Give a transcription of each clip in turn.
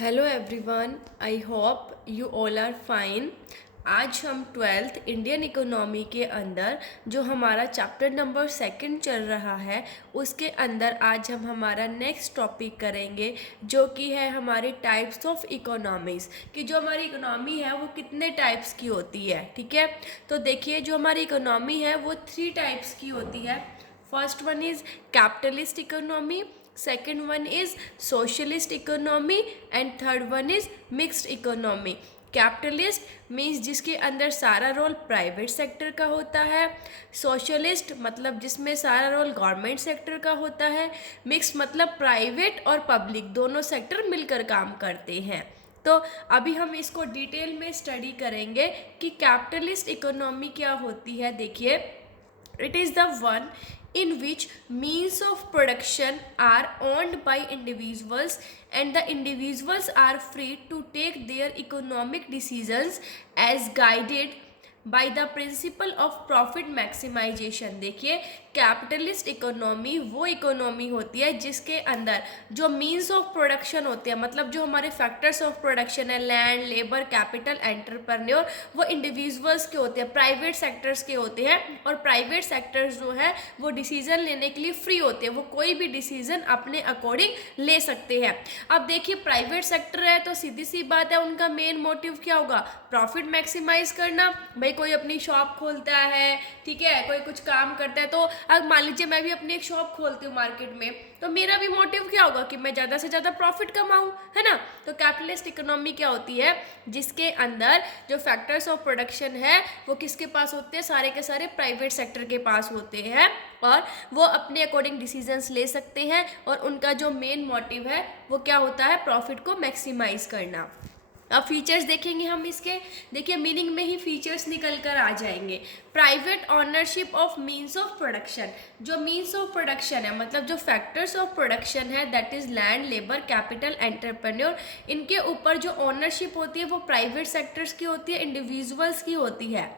Hello everyone, I hope you all are fine. आज हम twelfth Indian economy के अंदर जो हमारा चैप्टर नंबर 2 चल रहा है उसके अंदर आज हम हमारा नेक्स्ट टॉपिक करेंगे जो कि है हमारी टाइप्स ऑफ इकोनॉमीज़ कि जो हमारी इकोनॉमी है वो कितने टाइप्स की होती है। ठीक है, तो देखिए जो हमारी इकोनॉमी है वो 3 टाइप्स की होती है। First one is capitalist economy, second one is socialist economy and third one is mixed economy। Capitalist means जिसके अंदर सारा रोल प्राइवेट सेक्टर का होता है, सोशलिस्ट मतलब जिसमें सारा रोल गवर्नमेंट सेक्टर का होता है, मिक्स मतलब प्राइवेट और पब्लिक दोनों सेक्टर मिलकर काम करते हैं। तो अभी हम इसको डिटेल में स्टडी करेंगे कि कैपिटलिस्ट इकोनॉमी क्या होती है। देखिए, it is the one in which means of production are owned by individuals and the individuals are free to take their economic decisions as guided by the principle of profit maximization। देखिए, capitalist economy वो economy होती है जिसके अंदर जो means of production होते हैं, मतलब जो हमारे फैक्टर्स ऑफ प्रोडक्शन है, लैंड, लेबर, कैपिटल, एंटरप्रेन्योर, वो इंडिविजुअल्स के होते हैं, प्राइवेट सेक्टर्स के होते हैं। और प्राइवेट सेक्टर्स जो है वो डिसीजन लेने के लिए फ्री होते हैं, वो कोई भी डिसीजन अपने अकॉर्डिंग ले सकते हैं। अब देखिए, प्राइवेट सेक्टर है तो सीधी सी बात है उनका मेन मोटिव क्या होगा, प्रॉफिट मैक्सिमाइज करना। भाई कोई अपनी शॉप खोलता है, ठीक है, कोई कुछ काम करता है, तो अब मान लीजिए मैं भी अपनी एक शॉप खोलती हूँ मार्केट में, तो मेरा भी मोटिव क्या होगा कि मैं ज़्यादा से ज़्यादा प्रॉफिट कमाऊँ, है ना। तो कैपिटलिस्ट इकोनॉमी क्या होती है, जिसके अंदर जो फैक्टर्स ऑफ प्रोडक्शन है वो किसके पास होते हैं, सारे के सारे प्राइवेट सेक्टर के पास होते हैं और वो अपने अकॉर्डिंग डिसीजंस ले सकते हैं और उनका जो मेन मोटिव है वो क्या होता है, प्रॉफिट को मैक्सिमाइज करना। अब फीचर्स देखेंगे हम इसके। देखिए, मीनिंग में ही फीचर्स निकल कर आ जाएंगे। Private ownership of means of production, जो मीन्स ऑफ प्रोडक्शन है मतलब जो फैक्टर्स ऑफ प्रोडक्शन है, that is land, labour, capital, entrepreneur, इनके ऊपर जो ओनरशिप होती है वो प्राइवेट सेक्टर्स की होती है, इंडिविजुअल्स की होती है।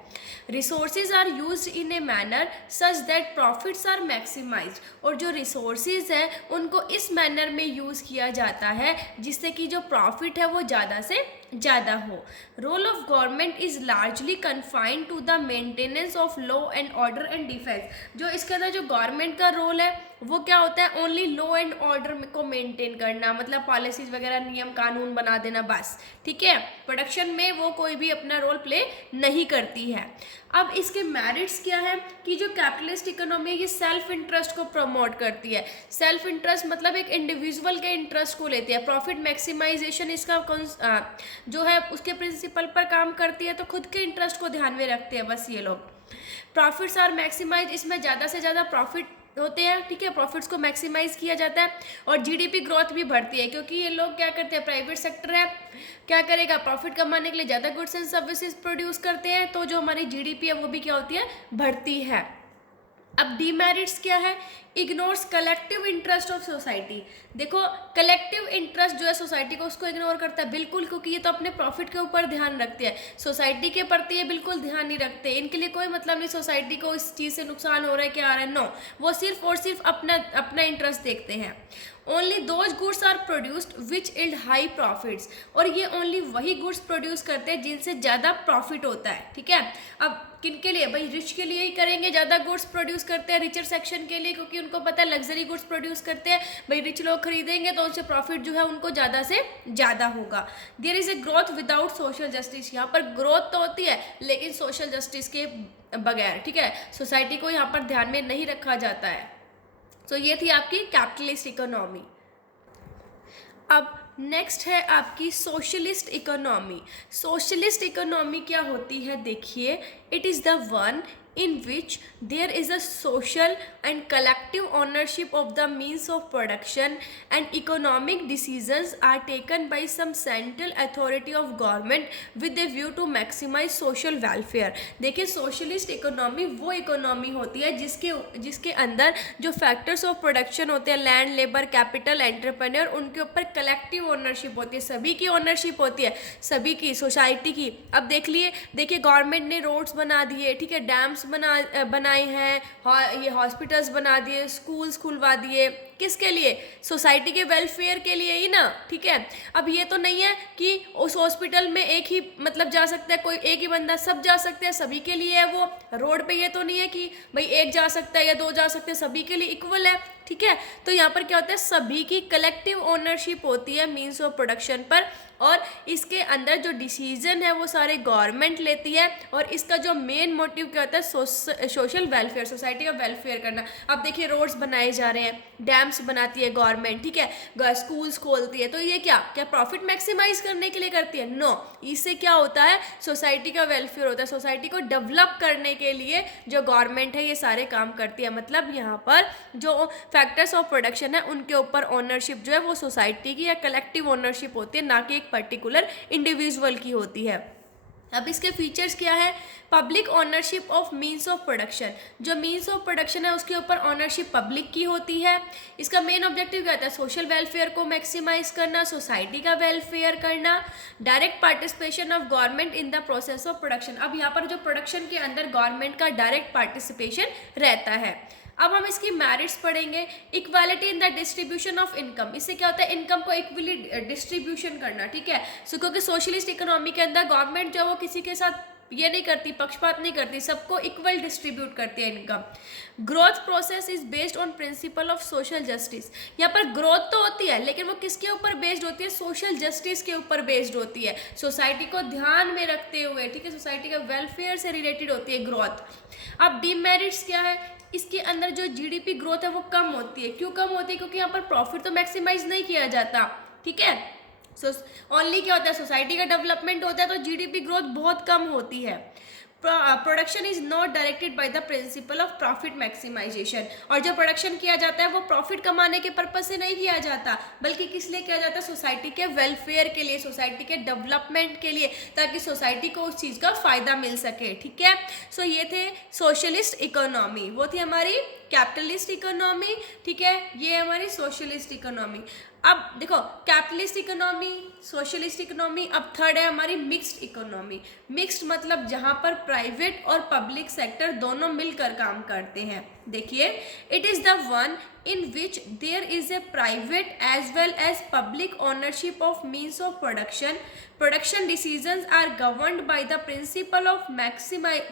Resources are use in a manner such that profits are maximise, और जो रिसोर्सेज है उनको इस मैनर में यूज़ किया जाता है जिससे कि जो प्रॉफिट है वो ज़्यादा से ज़्यादा हो। Role of government is largely confined to the maintenance of law and order and defence, जो इसके अंदर जो गवर्नमेंट का रोल है वो क्या होता है, ओनली लॉ एंड ऑर्डर को मेंटेन करना, मतलब पॉलिसीज वगैरह, नियम कानून बना देना, बस। ठीक है, प्रोडक्शन में वो कोई भी अपना रोल प्ले नहीं करती है। अब इसके मेरिट्स क्या है कि जो कैपिटलिस्ट इकोनॉमी है ये सेल्फ इंटरेस्ट को प्रमोट करती है। सेल्फ इंटरेस्ट मतलब एक इंडिविजुअल के इंटरेस्ट को लेती है। प्रॉफिट मैक्सिमाइजेशन इसका जो है उसके प्रिंसिपल पर काम करती है, तो खुद के इंटरेस्ट को ध्यान में रखते हैं बस ये लोग। प्रॉफिट्स आर मैक्सिमाइज, इसमें ज़्यादा से ज़्यादा प्रॉफिट होते हैं, ठीक है, प्रॉफिट्स को मैक्सिमाइज किया जाता है और जीडीपी ग्रोथ भी बढ़ती है, क्योंकि ये लोग क्या करते हैं, प्राइवेट सेक्टर है, क्या करेगा, प्रॉफिट कमाने के लिए ज़्यादा गुड्स एंड सर्विसेज प्रोड्यूस करते हैं, तो जो हमारी जीडीपी है वो भी क्या होती है, बढ़ती है। अब डीमेरिट्स क्या है, ignores collective interest of society. देखो, कलेक्टिव इंटरेस्ट जो है सोसाइटी को उसको इग्नोर करता है बिल्कुल, क्योंकि ये तो अपने प्रॉफिट के ऊपर ध्यान रखते हैं, सोसाइटी के प्रति ये बिल्कुल ध्यान नहीं रखते। इनके लिए कोई मतलब नहीं सोसाइटी को इस चीज़ से नुकसान हो रहा है क्या आ रहा है, नो, वो सिर्फ और सिर्फ अपना इंटरेस्ट देखते हैं। Only those goods are produced which yield high profits, और ये ओनली वही गुड्स प्रोड्यूस करते हैं जिनसे ज़्यादा प्रॉफिट होता है। ठीक है, अब किन के लिए, भाई रिच के लिए ही करेंगे, ज़्यादा गुड्स प्रोड्यूस करते हैं रिचर सेक्शन के लिए, क्योंकि उनको पता है लग्जरी गुड्स प्रोड्यूस करते हैं, भाई रिच लोग खरीदेंगे तो उनसे प्रॉफिट जो है उनको ज़्यादा से ज़्यादा होगा। There is a growth without social justice, यहाँ पर ग्रोथ तो होती है लेकिन सोशल जस्टिस के बगैर, ठीक है, सोसाइटी को यहाँ पर ध्यान में नहीं रखा जाता है। तो ये थी आपकी कैपिटलिस्ट इकोनॉमी। अब नेक्स्ट है आपकी सोशलिस्ट इकोनॉमी। सोशलिस्ट इकोनॉमी क्या होती है, देखिए, it is the one in which there is a social and collective ownership of the means of production and economic decisions are taken by some central authority of government with a view to maximize social welfare। देखिए, socialist economy वो economy होती है जिसके अंदर जो factors of production होते हैं, land, labour, capital, entrepreneur, उनके ऊपर कलेक्टिव ओनरशिप होती है, सभी की ओनरशिप होती है, सभी की, सोसाइटी की। अब देखिए गवर्नमेंट ने रोड्स बना दिए, ठीक है, डैम्स बनाए हैं, ये हॉस्पिटल्स बना दिए, स्कूल्स खुलवा दिए, किसके लिए? सोसाइटी के वेलफेयर के लिए ही ना, ठीक है। अब ये तो नहीं है कि उस हॉस्पिटल में एक ही मतलब जा सकता है, कोई एक ही बंदा, सब जा सकते हैं, सभी के लिए है वो। रोड पे ये तो नहीं है कि भाई एक जा सकता है या दो जा सकते हैं, सभी के लिए इक्वल है, ठीक है। तो यहाँ पर क्या होता है, सभी की कलेक्टिव ओनरशिप होती है मीन्स ऑफ प्रोडक्शन पर, और इसके अंदर जो डिसीजन है वो सारे गवर्नमेंट लेती है, और इसका जो मेन मोटिव क्या होता है, सोशल वेलफेयर, सोसाइटी का वेलफेयर करना। अब देखिए रोड्स बनाए जा रहे हैं, डैम्स बनाती है गवर्नमेंट, ठीक है, स्कूल्स खोलती है, तो ये क्या क्या प्रॉफिट मैक्सिमाइज करने के लिए करती है? नो, इससे क्या होता है, सोसाइटी का वेलफेयर होता है, सोसाइटी को डेवलप करने के लिए जो गवर्नमेंट है ये सारे काम करती है। मतलब यहाँ पर जो फैक्टर्स ऑफ प्रोडक्शन है उनके ऊपर ओनरशिप जो है वो सोसाइटी की या कलेक्टिव ओनरशिप होती है, ना कि एक पर्टिकुलर इंडिविजुअल की होती है। अब इसके फीचर्स क्या है? Public ownership of means of production, जो मीन्स ऑफ प्रोडक्शन है उसके ऊपर ओनरशिप पब्लिक की होती है। इसका मेन ऑब्जेक्टिव क्या होता है? सोशल वेलफेयर को मैक्सिमाइज करना, सोसाइटी का वेलफेयर करना, direct participation of government in the process of production. अब यहाँ पर जो प्रोडक्शन के अंदर गवर्नमेंट का डायरेक्ट पार्टिसिपेशन रहता है। अब हम इसकी मेरिट्स पढ़ेंगे। Equality in the distribution of income, इससे क्या होता है, इनकम को इक्वली डिस्ट्रीब्यूशन करना, ठीक है। सो क्योंकि सोशलिस्ट इकोनॉमी के अंदर गवर्नमेंट जो वो किसी के साथ ये नहीं करती, पक्षपात नहीं करती, सबको इक्वल डिस्ट्रीब्यूट करती है income. Growth process is based on principle of social justice, यहाँ पर ग्रोथ तो होती है लेकिन वो किसके ऊपर बेस्ड होती है? सोशल जस्टिस के ऊपर बेस्ड होती है, सोसाइटी को ध्यान में रखते हुए, ठीक है, सोसाइटी का वेलफेयर से रिलेटेड होती है ग्रोथ। अब डीमेरिट्स क्या है? इसके अंदर जो जीडीपी ग्रोथ है वो कम होती है। क्यों कम होती है? क्योंकि यहाँ पर प्रॉफिट तो मैक्सिमाइज नहीं किया जाता, ठीक है। सो ओनली क्या होता है, सोसाइटी का डेवलपमेंट होता है, तो जीडीपी ग्रोथ बहुत कम होती है। Production is not directed by the principle of profit maximisation, और जो प्रोडक्शन किया जाता है वो प्रॉफिट कमाने के पर्पज से नहीं किया जाता, बल्कि किस लिए किया जाता है? सोसाइटी के वेलफेयर के लिए, सोसाइटी के डेवलपमेंट के लिए, ताकि सोसाइटी को उस चीज़ का फायदा मिल सके, ठीक है। सो ये थे सोशलिस्ट इकोनॉमी, वो थी हमारी कैपिटलिस्ट इकोनॉमी, ठीक है, ये हमारी सोशलिस्ट इकोनॉमी। अब देखो कैपिटलिस्ट इकोनॉमी, सोशलिस्ट इकोनॉमी, अब थर्ड है हमारी मिक्स्ड इकोनॉमी। मिक्स्ड मतलब जहां पर प्राइवेट और पब्लिक सेक्टर दोनों मिलकर काम करते हैं। देखिए, it is the one in which there is a private as well as public ownership of means of production. Production decisions are governed by the principle of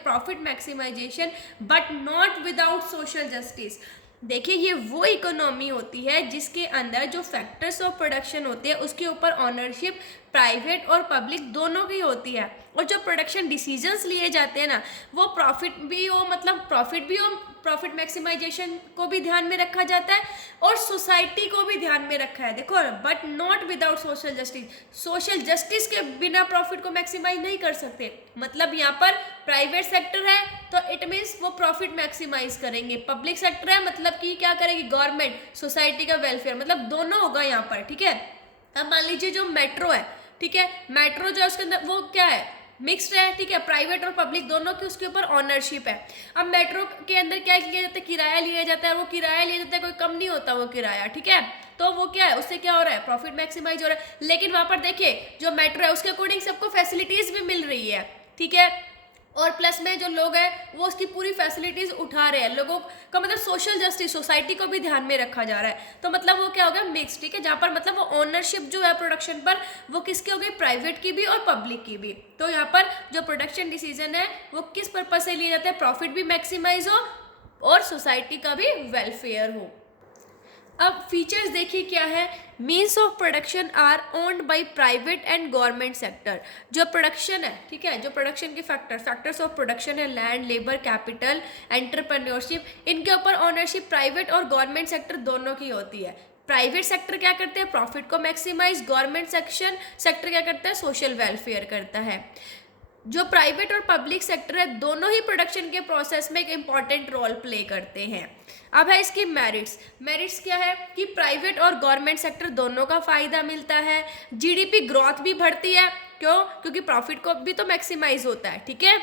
profit maximization but not without social justice. देखिए, ये वो economy होती है जिसके अंदर जो factors of production होते हैं उसके ऊपर ऑनरशिप प्राइवेट और पब्लिक दोनों की होती है, और जो प्रोडक्शन डिसीजंस लिए जाते हैं ना वो प्रॉफिट भी हो, मतलब प्रॉफिट भी हो, प्रॉफिट मैक्सिमाइजेशन को भी ध्यान में रखा जाता है और सोसाइटी को भी ध्यान में रखा है। देखो, but not without social justice, social justice के बिना प्रॉफिट को मैक्सिमाइज नहीं कर सकते। मतलब यहाँ पर प्राइवेट सेक्टर है तो इट मीन्स वो प्रॉफिट मैक्सिमाइज करेंगे, पब्लिक सेक्टर है मतलब कि क्या करेगी? गवर्नमेंट, सोसाइटी का वेलफेयर, मतलब दोनों होगा यहाँ पर, ठीक है। अब मान लीजिए जो मेट्रो है, ठीक है, मेट्रो जो है उसके अंदर वो क्या है? मिक्स्ड है, ठीक है, प्राइवेट और पब्लिक दोनों की उसके ऊपर ऑनरशिप है। अब मेट्रो के अंदर क्या किया जाता है? किराया लिया जाता है, वो किराया लिया जाता है, कोई कम नहीं होता वो किराया, ठीक है। तो वो क्या है, उससे क्या हो रहा है? प्रॉफिट मैक्सिमाइज हो रहा है। लेकिन वहां पर देखिए जो मेट्रो है उसके अकॉर्डिंग सबको फैसिलिटीज भी मिल रही है, ठीक है, और प्लस में जो लोग हैं वो उसकी पूरी फैसिलिटीज उठा रहे हैं। लोगों का मतलब सोशल जस्टिस, सोसाइटी को भी ध्यान में रखा जा रहा है। तो मतलब वो क्या हो गया? मिक्स, ठीक है, जहाँ पर मतलब वो ओनरशिप जो है प्रोडक्शन पर वो किसकी हो गई? प्राइवेट की भी और पब्लिक की भी। तो यहाँ पर जो प्रोडक्शन डिसीजन है वो किस पर्पज से लिए जाते हैं? प्रॉफिट भी मैक्सिमाइज हो और सोसाइटी का भी वेलफेयर हो। अब फीचर्स देखिए क्या है। Means of production are owned by private and government sector. जो प्रोडक्शन है, ठीक है, जो प्रोडक्शन के फैक्टर्स ऑफ प्रोडक्शन है, लैंड, लेबर, कैपिटल, एंटरप्रेन्योरशिप, इनके ऊपर ओनरशिप प्राइवेट और गवर्नमेंट सेक्टर दोनों की होती है। प्राइवेट सेक्टर क्या करते हैं? प्रॉफिट को मैक्सिमाइज। गवर्नमेंट सेक्टर क्या करता है? सोशल वेलफेयर करता है। जो प्राइवेट और पब्लिक सेक्टर है दोनों ही प्रोडक्शन के प्रोसेस में एक इम्पॉर्टेंट रोल प्ले करते हैं। अब है इसकी मेरिट्स क्या है कि प्राइवेट और गवर्नमेंट सेक्टर दोनों का फायदा मिलता है। जीडीपी ग्रोथ भी बढ़ती है, क्यों? क्योंकि प्रॉफिट को भी तो मैक्सिमाइज होता है, ठीक है।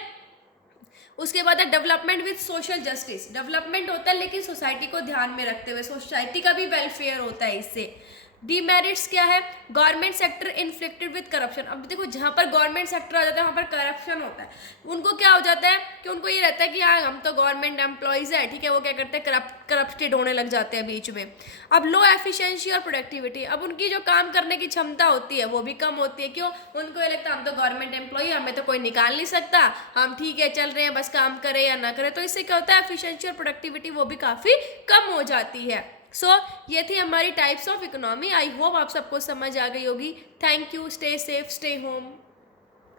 उसके बाद है development with social justice. Development होता है लेकिन सोसाइटी को ध्यान में रखते हुए, सोसाइटी का भी वेलफेयर होता है इससे। डीमेरिट्स क्या है? Government sector inflicted with corruption. अब देखो जहाँ पर गवर्नमेंट सेक्टर आ जाता है वहाँ पर करप्शन होता है, उनको क्या हो जाता है कि उनको ये रहता है कि हाँ हम तो गवर्नमेंट एम्प्लॉयज़ है, ठीक है, वो क्या करते हैं करप्टेड होने लग जाते हैं बीच में। अब लो एफिशिएंसी और प्रोडक्टिविटी, अब उनकी जो काम करने की क्षमता होती है वो भी कम होती है। क्यों? उनको ये लगता है हम तो गवर्नमेंट एम्प्लॉय, हमें तो कोई निकाल नहीं सकता, हम ठीक है चल रहे हैं, बस काम करें या ना करें। तो इससे क्या होता है, एफिशिएंसी और प्रोडक्टिविटी वो भी काफ़ी कम हो जाती है। ये थी हमारी types of economy. I hope आप सबको समझ आ गई होगी। Thank you. Stay safe, stay home.